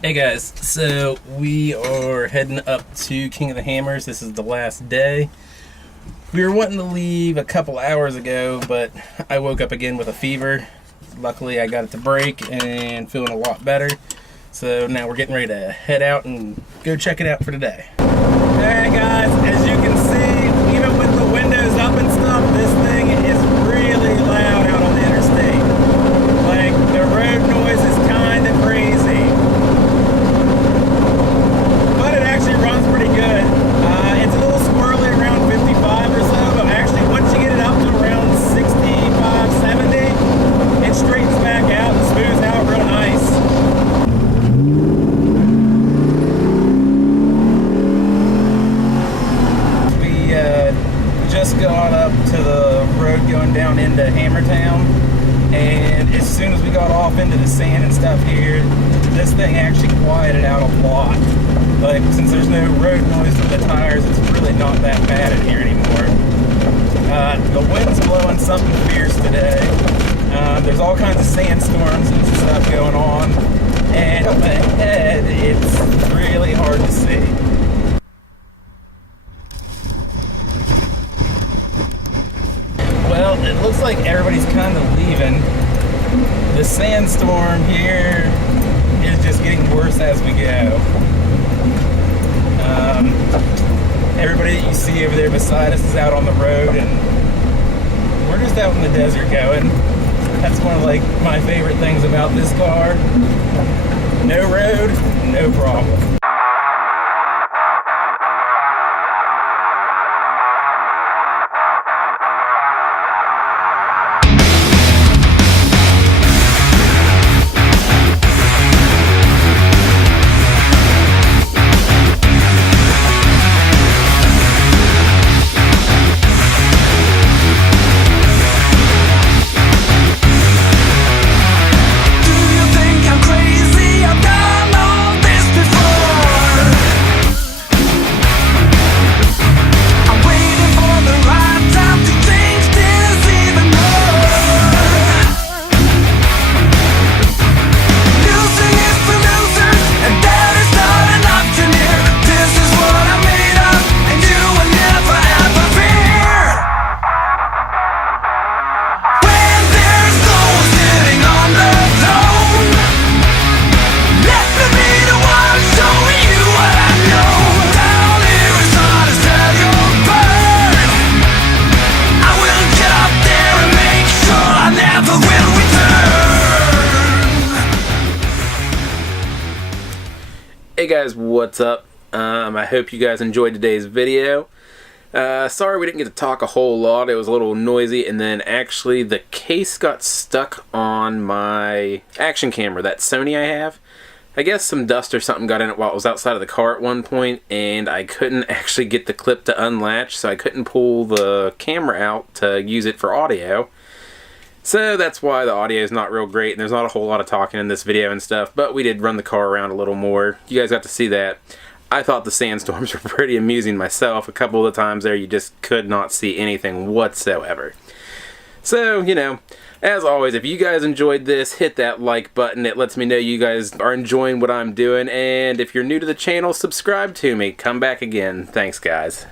Hey guys, so we are heading up to King of the Hammers. This is the last day. We were wanting to leave a couple hours ago, but I woke up again with a fever. Luckily I got it to break and feeling a lot better. So now we're getting ready to head out and go check it out for today. Alright guys, as you can see, even with the windows up and stuff, this thing is really loud out on the interstate. Like, the road noise is kind of crazy. Runs pretty good. It's a little squirrely around 55 or so, but actually once you get it up to around 65, 70, it straightens back out and smooths out real nice. We just got up to the road going down into Hammertown, and as soon as we got off into the sand and stuff here, this thing actually quieted out a lot. Like, since there's no road noise with the tires, it's really not that bad in here anymore. The wind's blowing something fierce today. There's all kinds of sandstorms and stuff going on. And up ahead, it's really hard to see. Well, it looks like everybody's kind of leaving. The sandstorm here is just getting worse as we go. Everybody that you see over there beside us is out on the road, and we're just out in the desert going. That's one of my favorite things about this car. No road, no problem. Hey guys, what's up? I hope you guys enjoyed today's video. Sorry we didn't get to talk a whole lot. It was a little noisy, and then actually the case got stuck on my action camera, that Sony I have. I guess some dust or something got in it while it was outside of the car at one point, and I couldn't actually get the clip to unlatch, so I couldn't pull the camera out to use it for audio. So that's why the audio is not real great, and there's not a whole lot of talking in this video and stuff, but we did run the car around a little more. You guys got to see that. I thought the sandstorms were pretty amusing myself. A couple of the times there you just could not see anything whatsoever. So, you know, as always, if you guys enjoyed this, hit that like button. It lets me know you guys are enjoying what I'm doing, and if you're new to the channel, subscribe to me. Come back again. Thanks, guys.